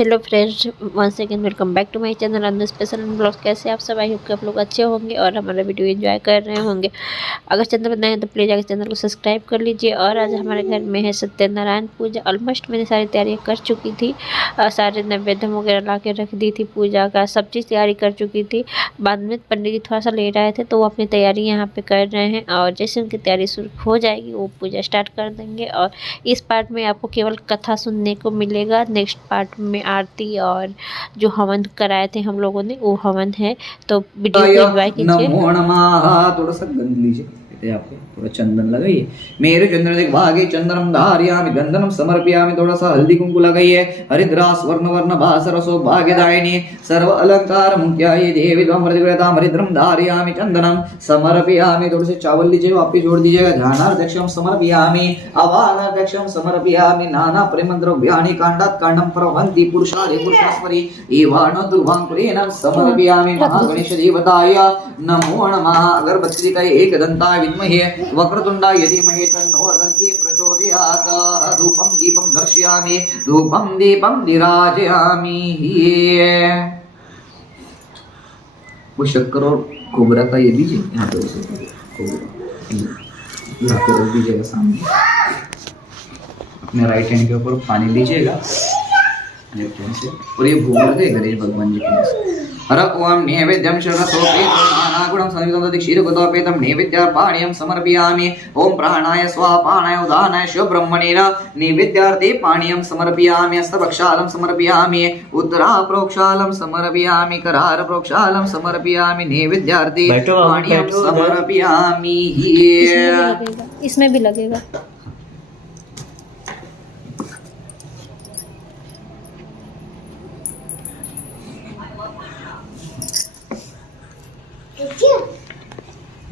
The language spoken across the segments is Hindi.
Hello friends, one second welcome back to my channel अंदर स्पेशल ब्लॉग। कैसे आप सब? आई होप कि आप लोग अच्छे होंगे और हमारा वीडियो एंजॉय कर रहे होंगे। अगर चैनल पर नए हैं तो प्लीज़ आगे चैनल को सब्सक्राइब कर लीजिए। और आज हमारे घर में है सत्यनारायण पूजा। ऑलमोस्ट मैंने सारी तैयारियां कर चुकी थी, सारे नैवेद्य वगैरह ला के रख दी थी, पूजा का सब चीज़ तैयारी कर चुकी थी। बाद में पंडित जी थोड़ा सा लेट आए थे तो वो अपनी तैयारी यहाँ पर कर रहे हैं, और जैसे उनकी तैयारी शुरू हो जाएगी वो पूजा स्टार्ट कर देंगे। और इस पार्ट में आपको केवल कथा सुनने को मिलेगा। नेक्स्ट पार्ट में आरती और जो हवन कराए थे हम लोगों ने वो हवन है, तो वीडियो को एंजॉय कीजिए। नमो नमः। थोड़ा सा गंध लीजिए, आपको थोड़ा चंदन लगाइए। मेरे चंद्र देख भागे चंदनम धारयामि गंधनम समर्पयामि। थोड़ा सा हल्दी कुंकु लगाइए। हरिद्रास वर्ण वर्ण भासरसो भाग्यदायिनी सर्व अलंकार मुख्याय देवी त्वं हरिद्रताम हरिद्रम धारयामि चंदनम समर्पयामि। थोड़े से चावल लीजिए, वापस जोड़ दीजिएगा। ध्यानार्ध्यक्षम समर्पयामि अवानार्ध्यक्षम समर्पयामि। नाना परिमंद्रव्यानि कांडात कांडम प्रवहन्ति पुरुषादि पुरुषास्परि एवान दुर्वांकुरेण समर्पयामि। महागणेश देवताय नमो नमः। अगरबत्ती दिखाइए। एक दंताय विद्महे वक्रतुंडाय धीमहि तन्नो दन्ति प्रचोदयात्। धूपं दीपं दर्शयामि धूपं दीपं निराजयामि। वो शक्कर और कोबरा का ये दीजिए यहाँ पे, यहाँ पे रख दीजिएगा सामने। अपने राइट हैंड के ऊपर पानी लीजिएगा लेफ्ट हैंड से, और ये भोग लगे गणेश भगवान जी के। हर ओम नैवेद्यं शरणसोपेतनानागुणं संयुतं क्षीरगतोपेतं नैवेद्यार्पणीयं समर्पयामि। ओम प्राणाय स्वाहा प्राणाय उदानाय शिवब्रह्मणेन नैवेद्यार्थे पानीयं समर्पयामि। हस्तप्रक्षालं समर्पयामि उत्तराप्रोक्षालं समर्पयामि करारप्रोक्षालं समर्पयामि। नैवेद्यार्थे पानीयं समर्पयामि। इसमें भी लगेगा।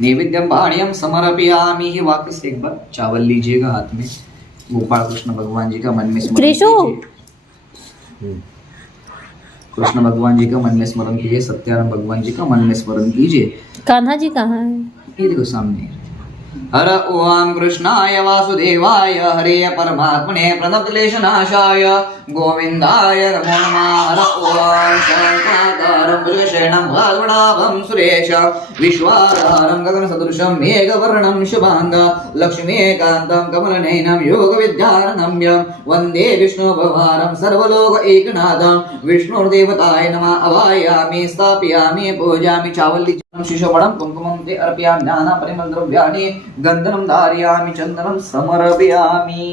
नैवेद्यम पाणियम समर्पयामि। ही वापस एक बार चावल लीजिएगा हाथ में। गोपाल कृष्ण भगवान जी का मन में स्मरण कीजिए। कृष्ण भगवान जी का मन में स्मरण कीजिए। सत्याराम भगवान जी का मन में स्मरण कीजिए। कान्हा जी कहाँ है? ये देखो सामने। हर ओम कृष्णाय वासुदेवाय हरे परमात्मने प्रणतक्लेशनाशाय गोविंदाय नमो नमः। हर ओम शांताकारं भुजगशयनं भास्वनाभं सुरेश विश्वाधारं गगनसदृशं मेघवर्णं शुभांगं लक्ष्मीकान्तं कमलनयनं योगविद्यारम्यं वन्दे विष्णुभवारं सर्वलोक एकनाथं। विष्णुर्देवताय नमः। अवायामि स्थापयामि पूजामि। चावल शिशोपणं कुंकुमं ते अर्पयामि। नाना परिमलद्रव्याणि गन्धनं धारयामि चन्दनं समर्पयामि।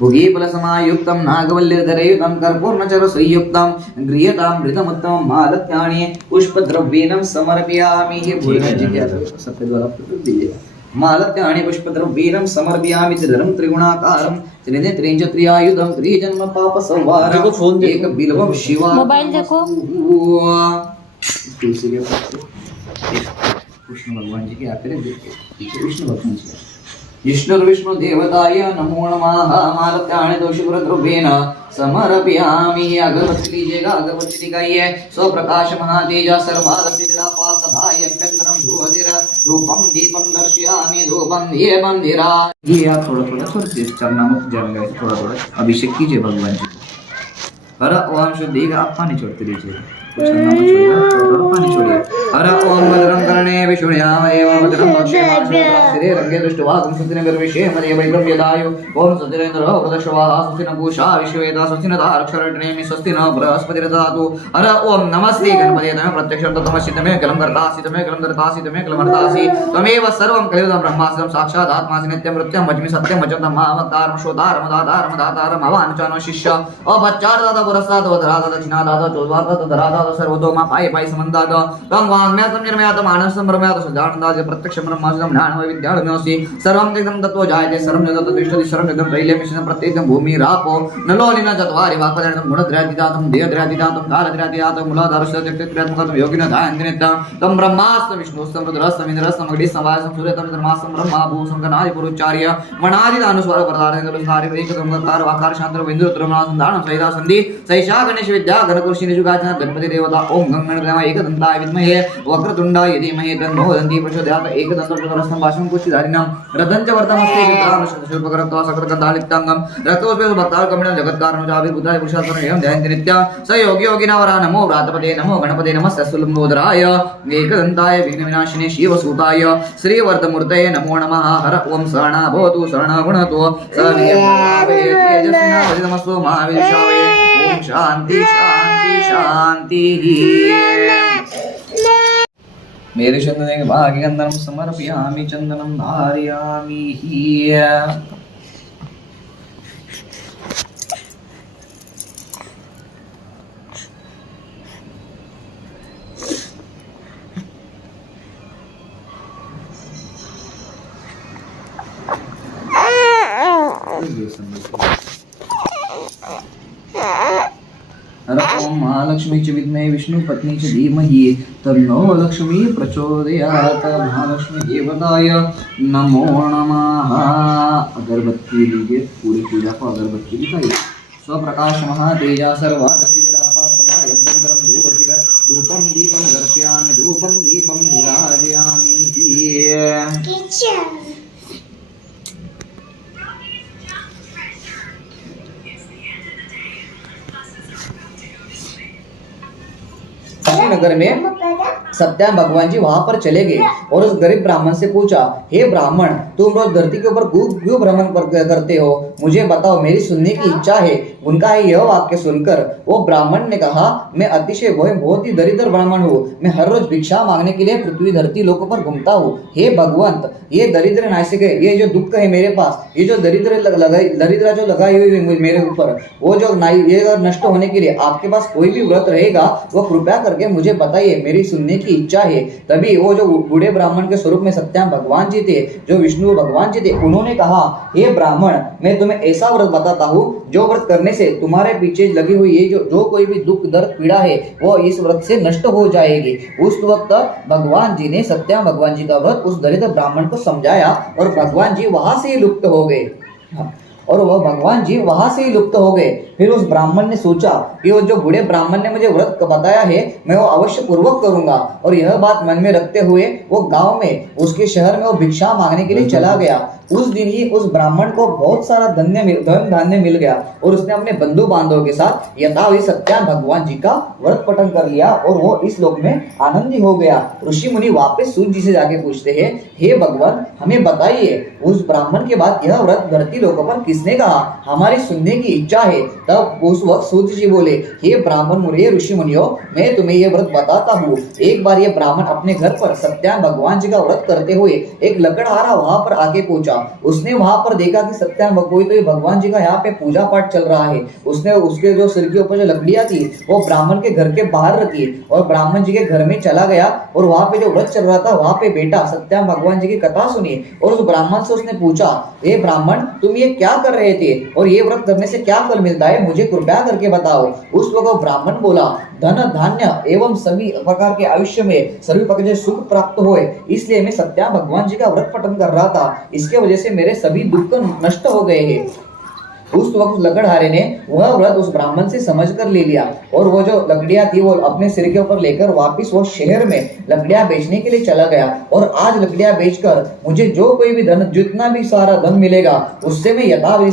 भुगीफलसमायुक्तं नागवल्लीधरयुतं कर्पूर्णचरसंयुक्तं गृह्यतामृतमुत्तमं मालत्याणि पुष्पद्रव्येण समर्पयामि। सबके द्वारा दीजिएगा। मालत्याणि पुष्पद्रव्येण समर्पयामि। त्रिधरं त्रिगुणाकारं त्रिनेत्रेण च त्रिआयुधं त्रिजन्म पापसंहारं एक बिल्वं शिवा। मोबाइल देखो। तुलसी के पास कृष्ण भगवान जी के आते देखिए। विष्णु भगवान जी विष्णु देवताय नमो नमः। मालत्याणि दोषपुरद्रव्येण समर्पयामि। अगरबत्ती लीजिएगा। अगरबत्ती दिखाइए। स्वप्रकाश महातेज सर्वादपितरापासभाय अभ्यंतरं धूपतिर धूपं दीपं दर्शयामि धूपं दीपं धीरा। ये आप थोड़ा थोड़ा चरणामृत जल गए थोड़ा अभिषेक कीजिए भगवान जी को। हर ओम शुद्धिगा। आप पानी छोड़ते रहिए। पानी छोड़िए। हर ओम भद्रं कर्णे विष्णुयाम देवं भद्रं पश्येमाशे रंगे दृष्टवागं सुदिनं गर्विषेम देवैकं यदायु। ओम सतिरेन्द्रो वृदश्वाहा सुदिनं पूषा विश्वेता सुदिनं तारक्षरणेमि स्वस्ति न बृहस्पतिर्दधातु। हर ओम नमस्ते गणपते तमे प्रत्यक्षं ततमसि तमे कलं कर्तासि तमे कलं दर्तासि तमे कलं अर्तासि त्वमेव सर्वं कलियुगं ब्रह्मास्मि साक्षात् आत्मासि नित्यं मृत्युं वच्मि सत्यं वचं तमावतारं शोधारं दातारं दातारं अवाञ्छानो शिष्य अपचारदाता पुरस्तात् वदरादा दक्षिणादाता चोद्वादाता दरादा सर्वतोमा पाय पाय समन्दाद तम वाङ्मयातं निर्मयातं मानसं ब्रह्मयातं सदानन्दाय प्रत्यक्षं ब्रह्मास्मि ज्ञानं विद्यालम्योऽसि सर्वं तेदं तत्त्वो जायते सर्वं जगत् तिष्ठति सर्वं जगत् त्रैलोक्यं प्रत्येकं भूमि रापो नलोलिन चत्वारि वाक्पदानं गुणत्रयातीतातं देहत्रयातीतातं कालत्रयातीतातं मूलाधारस्य त्यक्तक्रियात्मकं योगिनो ध्यायन्तिनित्यं तं ब्रह्मास्तं विष्णुस्तं रुद्रस्तं इन्द्रस्तं अग्निस्तं वायुस्तं सूर्यस्तं धर्मास्तं ब्रह्मा भूसं गणादि पुरुचार्य मनादिदानुस्वर प्रदारेन्द्र सारि एकतं गकार वाकार शांतर विन्दुत्रमनासं दानं सहिता संधि सैषा गणेश विद्या गणकुर्षि निजुगाचन गणपति देवता ओम गंगणगणाय एकदंताय विद्महे वक्रतुंडाय धीमहि तन्नो दन्ति प्रचोदयात् एकदन्तं चतुरस्रं भाषं कुक्षिधारिणां रदञ्च वर्तमस्ते विद्रामशल्पकरत्वा सकलकन्दालिप्ताङ्गं रक्तोस्पेषु भक्तार्कमिणं जगत्कारणोजाभिर्भूताय पुरुषात्मनं एवं ध्यायन्ति नित्यं स योगी योगिनावरा नमो व्रातपते नमो गणपते नमः सुलम्बोदराय एकदन्ताय विघ्नविनाशिने शिवसूताय श्रीवर्धमूर्तये नमो नमः हर ओं शरणा भवतु शरणगुणतो तेजस्विनावधितमस्तु महाविद्यावे ओम शांति शांति शांति। मेरे चंदन के भाग्यगंधम समर्पयामि चंदनम धारयामि। ओम महालक्ष्मी च विद्महे विष्णु पत्नी च धीमहि तन्नो लक्ष्मी प्रचोदयात्। महालक्ष्मी देवताय नमो नमः। अगरबत्ती लीजिए, पूरी पूजा को अगरबत्ती दिखाइए। स्वप्रकाश महातेजा सर्वादकिरापासभायं धूपं दीपं दर्शयामि धूपं दीपं विराजयामि। नगर में सत्याम भगवान जी वहां पर चले गए और उस गरीब ब्राह्मण से पूछा, हे ब्राह्मण, तुम रोज धरती के ऊपर क्यों भ्रमण करते हो? मुझे बताओ, मेरी सुनने की इच्छा है। उनका यह वाक्य सुनकर वो ब्राह्मण ने कहा, मैं अतिशय बहुत ही दरिद्र ब्राह्मण हूँ। मैं हर रोज भिक्षा मांगने के लिए पृथ्वी धरती लोकों पर घूमता हूँ। हे भगवंत, ये दरिद्र नासिक है, ये जो दुख है मेरे पास, ये जो दरिद्र जो लगाई हुई है मेरे ऊपर, वो जो ये नष्ट होने के लिए आपके पास कोई भी व्रत रहेगा वो कृपया करके मुझे बताइए, मेरी सुनने की इच्छा है। तभी वो जो बूढ़े ब्राह्मण के स्वरूप में सत्याम भगवान जी थे, जो विष्णु भगवान जी थे, उन्होंने कहा, हे ब्राह्मण, मैं तुम्हें ऐसा व्रत बताता हूँ जो व्रत करने से तुम्हारे पीछे लगी हुई ये जो कोई भी दुख दर्द पीड़ा है वो इस व्रत से नष्ट हो जाएगी। उस वक्त भगवान जी ने सत्याम भगवान जी का व्रत उस दरिद्र ब्राह्मण को समझाया और भगवान जी वहां से ही लुप्त हो गए। और वह भगवान जी वहां से ही लुप्त हो गए। फिर उस ब्राह्मण ने सोचा कि वो जो बूढ़े ब्राह्मण ने मुझे व्रत बताया है मैं वो अवश्य पूर्वक करूंगा। और यह बात मन में रखते हुए वो गांव में उसके शहर में वो भिक्षा मांगने के लिए चला गया। उस दिन ही उस ब्राह्मण को बहुत सारा धन धान्य मिल गया और उसने अपने बंधु बांधवों के साथ यथावत सत्याम भगवान जी का व्रत पठन कर लिया और वो इस लोक में आनंदी हो गया। ऋषि मुनि वापस सूर्य जी से जाके पूछते हैं, हे भगवान, हमें बताइए, उस ब्राह्मण के बाद यह व्रत धरती लोकों पर किसने कहा? हमारी सुनने की इच्छा है। तब उस वक्त सूर्य जी बोले, हे ब्राह्मण मुनि, ऋषि मुनियों, मैं तुम्हें यह व्रत बताता हूँ। एक बार ये ब्राह्मण अपने घर पर सत्याम भगवान जी का व्रत करते हुए एक लकड़हारा वहां पर आके पहुंचा। उसने वहां पर देखा कि सत्याम कोई तो भगवान जी का यहाँ पे पूजा पाठ चल रहा है। उसने उसके जो सिर के ऊपर जो लकड़ियां थी वो ब्राह्मण के घर के बाहर रखी और ब्राह्मण जी के घर में चला गया और वहां पे जो व्रत चल रहा था वहां पे बैठा सत्याम भगवान जी की कथा सुनी और उस ब्राह्मण से उसने पूछा, हे ब्राह्मण, तुम ये क्या कर रहे थे और ये व्रत करने से क्या फल मिलता है, मुझे कृपया करके बताओ। उस वक्त ब्राह्मण बोला, धन धान्य एवं सभी प्रकार के आयुष्य में सभी प्रकार के सुख प्राप्त होए, इसलिए मैं सत्याम भगवान जी का व्रत पठन कर रहा था। इसके वजह से मेरे सभी दुख नष्ट हो गए हैं। उस वक्त लकड़हारे ने वह व्रत उस ब्राह्मण से समझ कर ले लिया और वो जो लकड़ियां थी वो अपने सिर के ऊपर लेकर वापस वो शहर में लकड़ियां बेचने के लिए चला गया। और आज लकड़ियां बेचकर मुझे जो कोई भी धन, जितना भी सारा धन मिलेगा उससे मैं यथावत